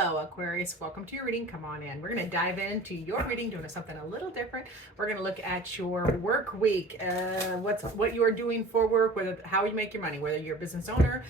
Hello, Aquarius. Welcome to your reading. Come on in. We're going to dive into your reading, doing something a little different. We're going to look at your work week, what you are doing for work, how you make your money, whether you're a business owner,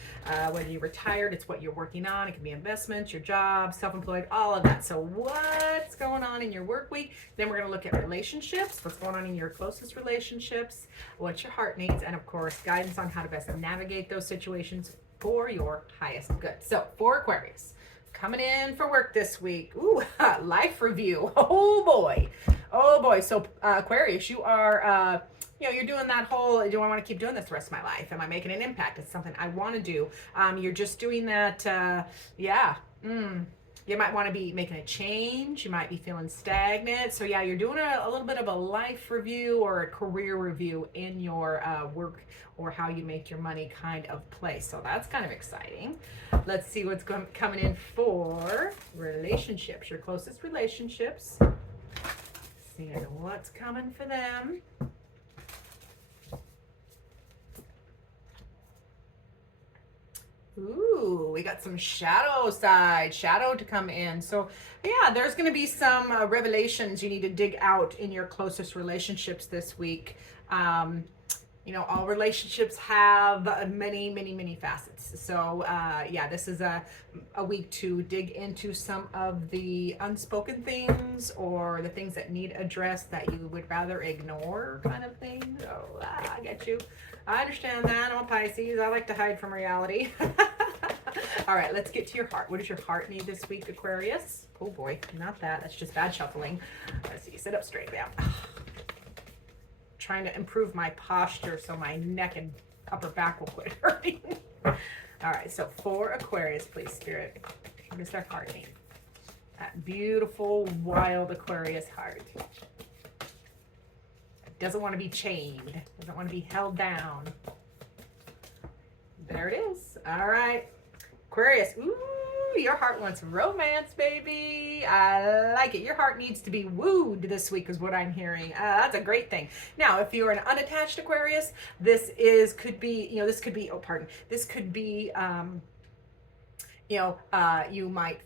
whether you're retired, it's what you're working on. It can be investments, your job, self-employed, all of that. So what's going on in your work week? Then we're going to look at relationships, what's going on in your closest relationships, what your heart needs, and of course, guidance on how to best navigate those situations for your highest good. So for Aquarius, coming in for work this week. Ooh, life review. Oh boy. Oh boy. So Aquarius, you are, you're doing that whole, do I want to keep doing this the rest of my life? Am I making an impact? It's something I want to do. You're just doing that. You might want to be making a change. You might be feeling stagnant. So yeah, you're doing a little bit of a life review or a career review in your work or how you make your money kind of place. So that's kind of exciting. Let's see what's coming in for relationships, your closest relationships. Seeing what's coming for them. Ooh, we got some shadow to come in. So yeah, there's going to be some revelations you need to dig out in your closest relationships this week. All relationships have many facets. So yeah, this is a week to dig into some of the unspoken things or the things that need addressed that you would rather ignore kind of thing. So I get you. I understand that. I'm a Pisces. I like to hide from reality. All right, let's get to your heart. What does your heart need this week, Aquarius? Oh boy, not that. That's just bad shuffling. Let's see. Sit up straight now. Trying to improve my posture so my neck and upper back will quit hurting. All right, so for Aquarius, please, Spirit, what does their heart need? That beautiful, wild Aquarius heart. Doesn't want to be chained. Doesn't want to be held down. There it is. All right. Aquarius. Ooh, your heart wants romance, baby. I like it. Your heart needs to be wooed this week is what I'm hearing. That's a great thing. Now, if you're an unattached Aquarius, this could be, you might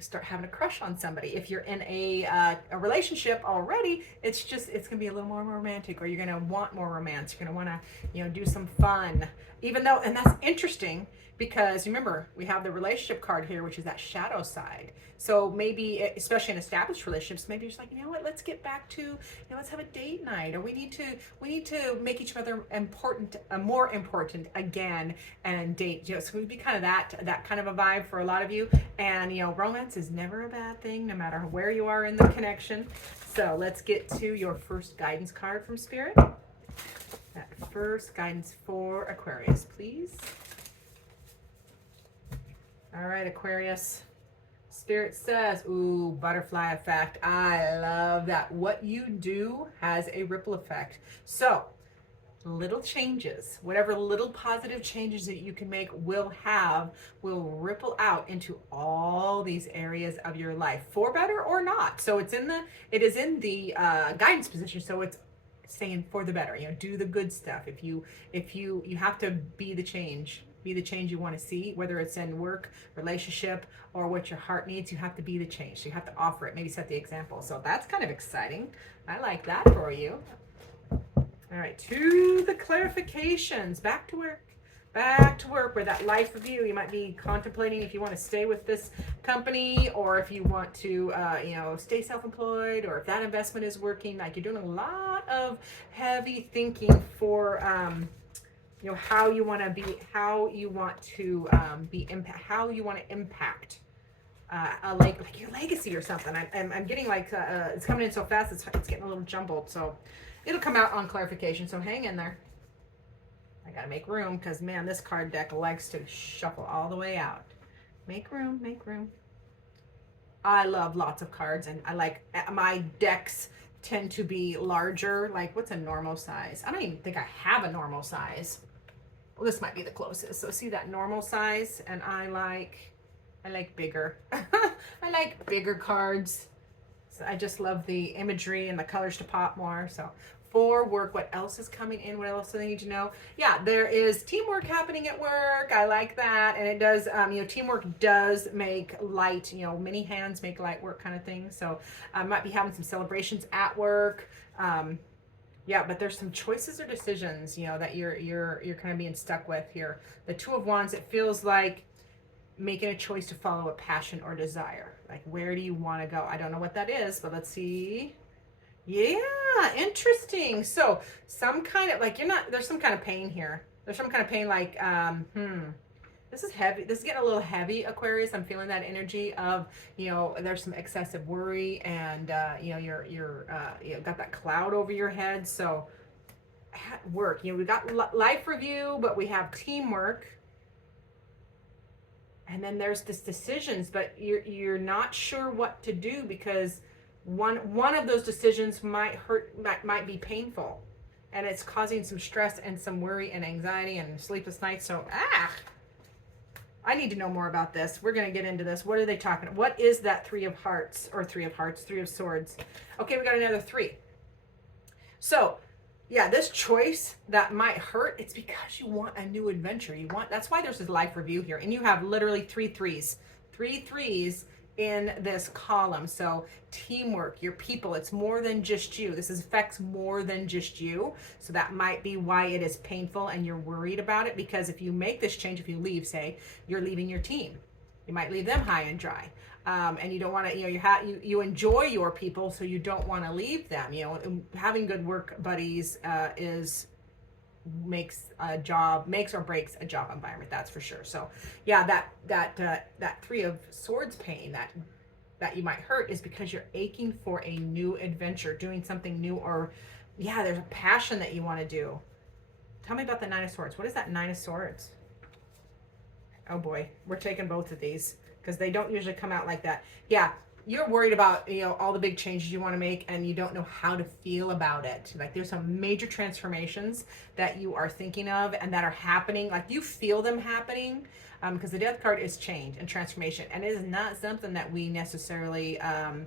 start having a crush on somebody. If you're in a relationship already, it's gonna be a little more romantic, or you're gonna want more romance. You're gonna want to do some fun, and that's interesting because remember we have the relationship card here, which is that shadow side. So maybe, especially in established relationships, maybe you're just like, you know what, let's get back to, let's have a date night, or we need to make each other more important again and date. So it would be kind of that kind of a vibe for a lot of you. And romance is never a bad thing, no matter where you are in the connection. So let's get to your first guidance card from Spirit. That first guidance for Aquarius, please. All right, Aquarius. Spirit says, ooh, butterfly effect. I love that. What you do has a ripple effect. So little changes, whatever little positive changes that you can make will ripple out into all these areas of your life, for better or not. So it is in the guidance position. So it's saying for the better, do the good stuff. If you have to be the change you want to see, whether it's in work, relationship, or what your heart needs. You have to be the change. So you have to offer it, maybe set the example. So that's kind of exciting. I like that for you. All right, to the clarifications. Back to work where that life review, you might be contemplating if you want to stay with this company, or if you want to stay self-employed, or if that investment is working. Like, you're doing a lot of heavy thinking for how you want to impact like your legacy or something. I'm getting it's coming in so fast, it's getting a little jumbled. So it'll come out on clarification. So hang in there. I gotta make room because, man, this card deck likes to shuffle all the way out. Make room, make room. I love lots of cards, and I like my decks tend to be larger. Like, what's a normal size? I don't even think I have a normal size. Well, this might be the closest. So see that normal size, and I like bigger. I like bigger cards. So I just love the imagery and the colors to pop more. So For work, what else is coming in? What else do they need to know? Yeah, there is teamwork happening at work. I like that. And it does, teamwork does make light, many hands make light work kind of thing. So I might be having some celebrations at work. Yeah, but there's some choices or decisions, that you're kind of being stuck with here. The Two of Wands, it feels like making a choice to follow a passion or desire. Like, where do you want to go? I don't know what that is, but let's see. Yeah, interesting. So some kind of like there's some kind of pain here. There's some kind of pain like, this is heavy. This is getting a little heavy, Aquarius. I'm feeling that energy of, there's some excessive worry and, you're got that cloud over your head. So at work, we got life review, but we have teamwork. And then there's this decisions, but you're not sure what to do because one of those decisions might be painful, and it's causing some stress and some worry and anxiety and sleepless nights. So I need to know more about this. We're going to get into this. What are they talking? What is that Three of Swords? Okay, we got another 3. So yeah, this choice that might hurt, it's because you want a new adventure. That's why there's this life review here. And you have literally 3 threes in this column. So teamwork, your people, it's more than just you. This affects more than just you. So that might be why it is painful and you're worried about it, because if you make this change, if you leave, say, you're leaving your team. You might leave them high and dry. And you don't want to, you enjoy your people, so you don't want to leave them. Having good work buddies makes or breaks a job environment, that's for sure. So yeah, that Three of Swords pain that you might hurt is because you're aching for a new adventure, doing something new, or there's a passion that you want to do. Tell me about the Nine of Swords. What is that Nine of Swords? Oh boy, we're taking both of these because they don't usually come out like that. Yeah, you're worried about, all the big changes you want to make, and you don't know how to feel about it. Like, there's some major transformations that you are thinking of and that are happening. Like, you feel them happening, because the Death card is change and transformation, and it is not something that we necessarily don't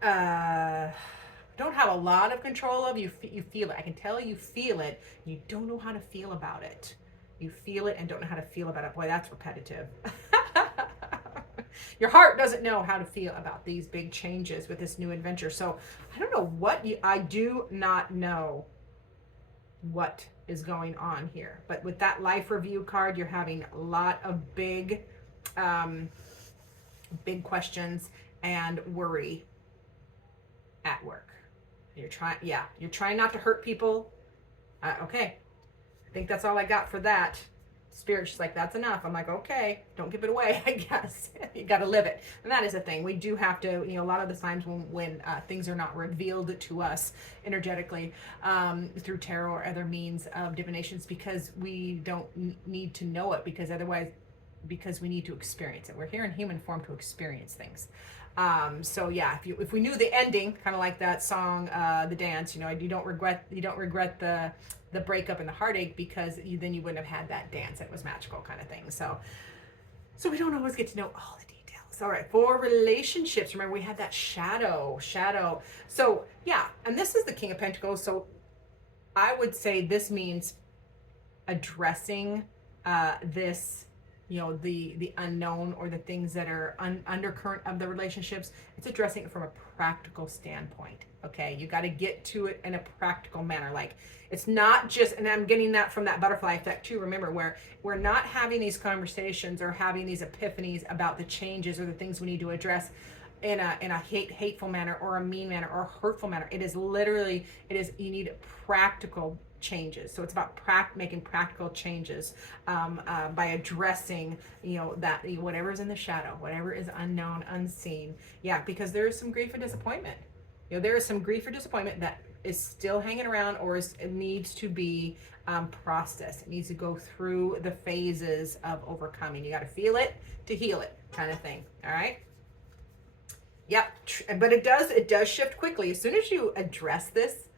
have a lot of control of. You feel it. I can tell you feel it. You don't know how to feel about it. You feel it and don't know how to feel about it. Boy, that's repetitive. Your heart doesn't know how to feel about these big changes with this new adventure. So I don't know I do not know what is going on here. But with that life review card, you're having a lot of big questions and worry at work. You're trying not to hurt people. Okay. I think that's all I got for that. Spirit's just like, that's enough. I'm like, okay, don't give it away, I guess. You got to live it. And that is a thing. We do have to, a lot of the times when things are not revealed to us energetically through tarot or other means of divinations, because we don't need to know it, because we need to experience it. We're here in human form to experience things. So yeah, if we knew the ending, kind of like that song, The Dance, you don't regret the breakup and the heartache, because then you wouldn't have had that dance. It was magical kind of thing. So we don't always get to know all the details. All right, for relationships, remember we had that shadow. So yeah, and this is the King of Pentacles. So I would say this means addressing this, the unknown, or the things that are undercurrent of the relationships. It's addressing it from a practical standpoint. Okay, you got to get to it in a practical manner. Like, it's not just, and I'm getting that from that butterfly effect too, remember, where we're not having these conversations or having these epiphanies about the changes or the things we need to address in a hateful manner, or a mean manner, or a hurtful manner. It is you need practical changes. So it's about making practical changes by addressing, that whatever's in the shadow, whatever is unknown, unseen. Yeah, because there is some grief and disappointment. There is some grief or disappointment that is still hanging around, or it needs to be processed. It needs to go through the phases of overcoming. You got to feel it to heal it, kind of thing. All right. Yep. But it does shift quickly. As soon as you address this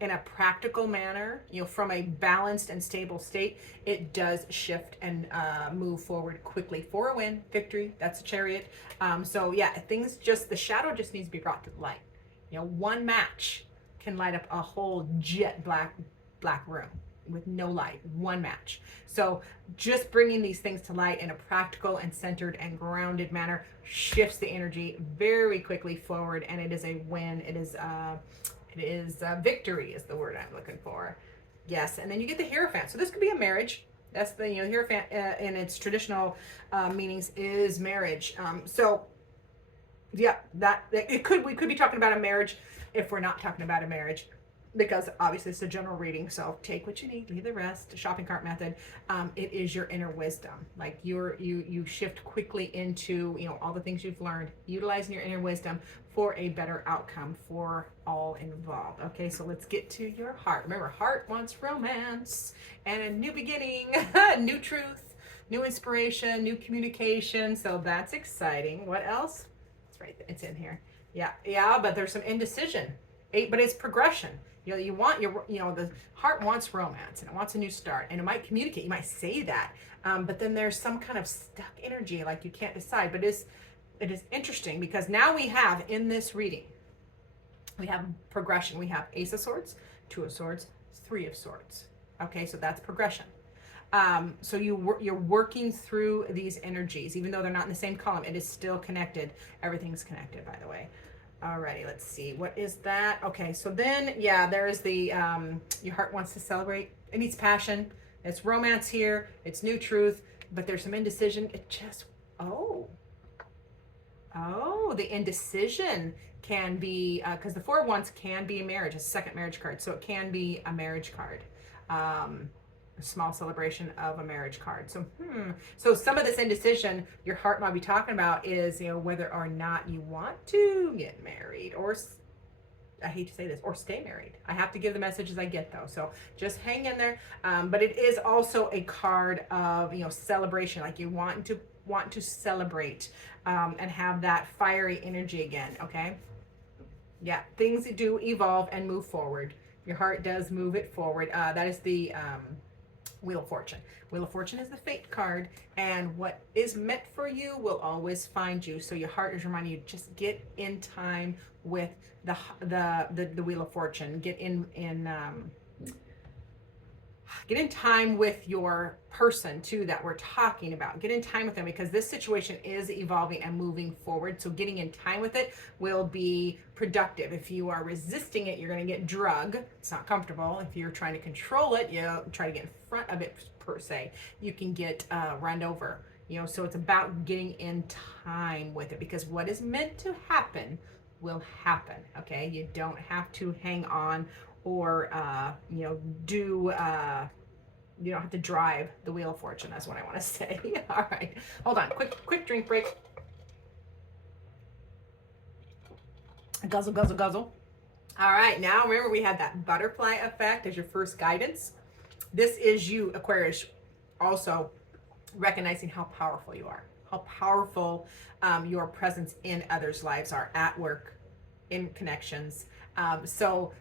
in a practical manner, from a balanced and stable state, it does shift and move forward quickly for a win, victory. That's a Chariot. So yeah, the shadow just needs to be brought to the light. One match can light up a whole jet black room with no light, one match. So just bringing these things to light in a practical and centered and grounded manner shifts the energy very quickly forward, and it is a win. It is victory is the word I'm looking for. Yes, and then you get the Hierophant. So this could be a marriage. That's the, Hierophant in its traditional meanings is marriage. So yeah, we could be talking about a marriage if we're not talking about a marriage, because obviously it's a general reading. So take what you need, leave the rest. Shopping cart method. It is your inner wisdom. Like you shift quickly into all the things you've learned, utilizing your inner wisdom for a better outcome for all involved. Okay, so let's get to your heart. Remember, heart wants romance and a new beginning, new truth, new inspiration, new communication. So that's exciting. What else? It's right there. It's in here. Yeah, but there's some indecision. But it's progression. You want the heart wants romance and it wants a new start, and it might communicate. You might say that, but then there's some kind of stuck energy, like you can't decide. But it is interesting because now we have in this reading, we have progression. We have Ace of Swords, Two of Swords, Three of Swords. Okay, so that's progression. So you're working through these energies, even though they're not in the same column. It is still connected. Everything's connected, by the way. Alrighty, let's see. What is that? Okay, so then, there is the, your heart wants to celebrate. It needs passion. It's romance here. It's new truth, but there's some indecision. It just, the indecision can be, because the Four of Wands can be a marriage, a second marriage card. So it can be a marriage card. A small celebration of a marriage card. So some of this indecision your heart might be talking about is, whether or not you want to get married, or I hate to say this, or stay married. I have to give the messages I get though. So just hang in there. But it is also a card of, celebration. Like you want to celebrate, and have that fiery energy again. Okay. Yeah. Things do evolve and move forward. Your heart does move it forward. That is the, Wheel of Fortune. Wheel of Fortune is the fate card, and what is meant for you will always find you. So your heart is reminding you, just get in time with the Wheel of Fortune. Get in time with your person too that we're talking about. Get in time with them, because this situation is evolving and moving forward. So getting in time with it will be productive. If you are resisting it, you're going to get drug. It's not comfortable. If you're trying to control it, try to get in front of it per se, you can get run over. So it's about getting in time with it, because what is meant to happen will happen. Okay, you don't have to hang on or you don't have to drive the Wheel of Fortune. That's what I want to say. All right, hold on, quick drink break. Guzzle, guzzle, guzzle. All right, now remember we had that butterfly effect as your first guidance. This is you, Aquarius, also recognizing how powerful you are, how powerful your presence in others' lives are, at work, in connections. So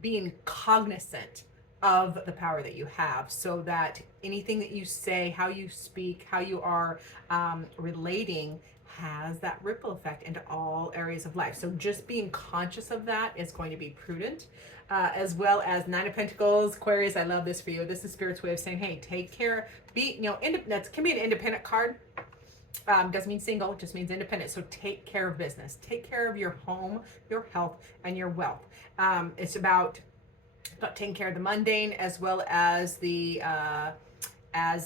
being cognizant of the power that you have, so that anything that you say, how you speak, how you are relating, has that ripple effect into all areas of life. So just being conscious of that is going to be prudent, as well as Nine of Pentacles. Aquarius, I love this for you. This is Spirit's way of saying, hey, take care. That can be an independent card. Doesn't mean single, it just means independent. So take care of business, take care of your home, your health, and your wealth. It's about taking care of the mundane, as well as the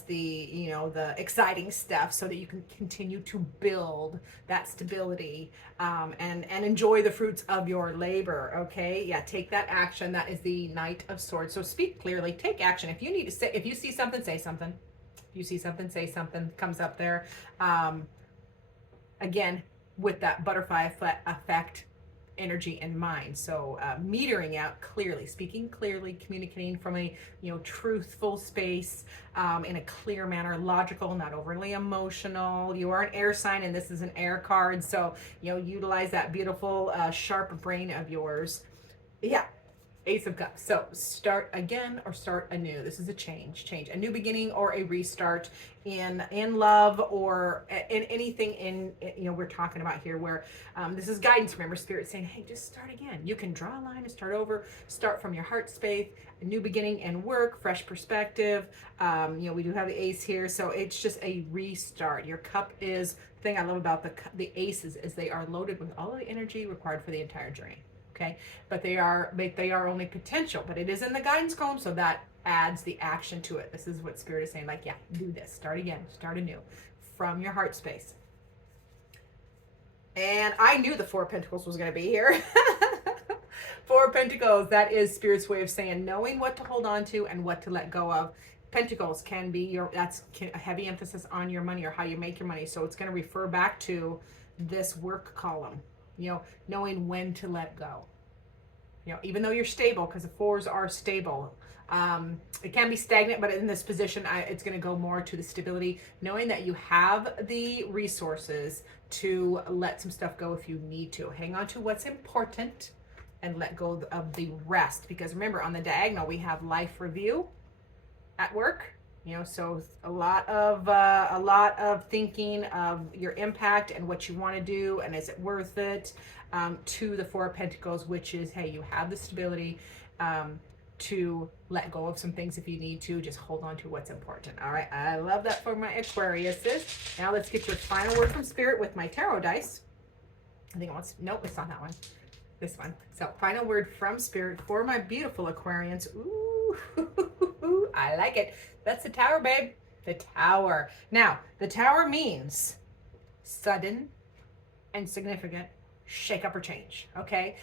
the exciting stuff, so that you can continue to build that stability, and enjoy the fruits of your labor. Okay, take that action. That is the Knight of Swords. So speak clearly, take action. If you need to say, if you see something, say something. If you see something, say something. Comes up there. Again, with that butterfly effect energy in mind. So metering out clearly, speaking clearly, communicating from a truthful space, in a clear manner, logical, not overly emotional. You are an air sign, and this is an air card, so utilize that beautiful sharp brain of yours. Ace of Cups. So start again or start anew. This is a change, a new beginning or a restart in love or in anything in, you know, we're talking about here where this is guidance. Remember, Spirit saying, hey, just start again. You can draw a line and start over, start from your heart space, a new beginning and work, fresh perspective. You know, we do have the ace here. So it's just a restart. Your cup is, the thing I love about the aces is they are loaded with all of the energy required for the entire journey. Okay, but they are only potential, but it is in the guidance column, so that adds the action to it. This is what Spirit is saying, like, yeah, do this, start again, start anew from your heart space. And I knew the Four of Pentacles was going to be here. Four of Pentacles, that is Spirit's way of saying knowing what to hold on to and what to let go of. Pentacles can be that's a heavy emphasis on your money or how you make your money, so it's going to refer back to this work column. You know, knowing when to let go. You know, even though you're stable, because the fours are stable. It can be stagnant, but in this position, it's going to go more to the stability. Knowing that you have the resources to let some stuff go if you need to. Hang on to what's important and let go of the rest. Because remember, on the diagonal, we have life review at work. You know, so a lot of thinking of your impact and what you want to do, and is it worth it, to the Four of Pentacles, which is, hey, you have the stability to let go of some things if you need to. Just hold on to what's important. All right, I love that for my Aquariuses. Now let's get your final word from Spirit with my tarot dice. I think nope, it's not that one. This one. So final word from Spirit for my beautiful Aquarians. Ooh, I like it. That's the Tower, babe. The Tower. Now, the Tower means sudden and significant shake-up or change. Okay.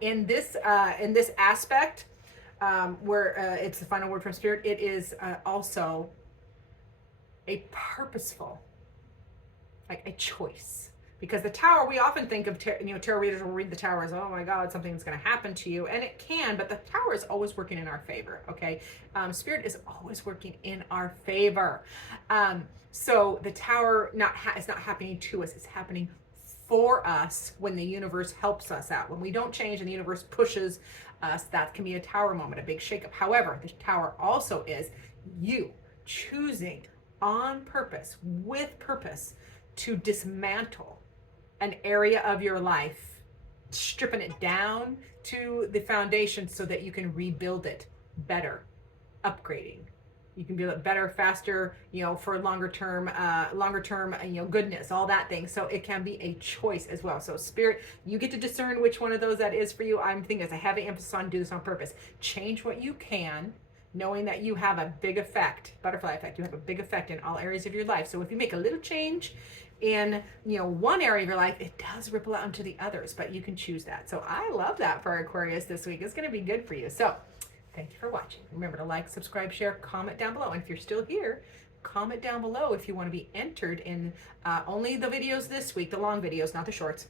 In this aspect, where it's the final word from Spirit, it is also a purposeful, like a choice. Because the Tower, we often think of, tarot readers will read the Tower as, oh my God, something's going to happen to you. And it can, but the Tower is always working in our favor, okay? Spirit is always working in our favor. So the Tower is not happening to us, it's happening for us when the universe helps us out. When we don't change and the universe pushes us, that can be a Tower moment, a big shakeup. However, the Tower also is you choosing on purpose, with purpose, to dismantle an area of your life, stripping it down to the foundation so that you can rebuild it better, upgrading. You can build it better, faster, you know, for longer term, you know, goodness, all that thing. So it can be a choice as well. So Spirit, you get to discern which one of those that is for you. I'm thinking there's a heavy emphasis on do this on purpose. Change what you can, knowing that you have a big effect, butterfly effect. You have a big effect in all areas of your life. So if you make a little change in, you know, one area of your life, it does ripple out into the others, but you can choose that. So I love that for Aquarius this week. It's going to be good for you. So thank you for watching. Remember to like, subscribe, share, comment down below. And if you're still here, comment down below if you want to be entered in only the videos this week, the long videos, not the shorts.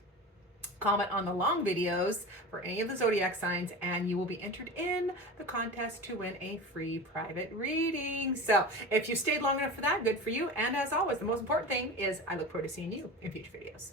Comment on the long videos for any of the zodiac signs, and you will be entered in the contest to win a free private reading. So if you stayed long enough for that, good for you. And as always, the most important thing is I look forward to seeing you in future videos.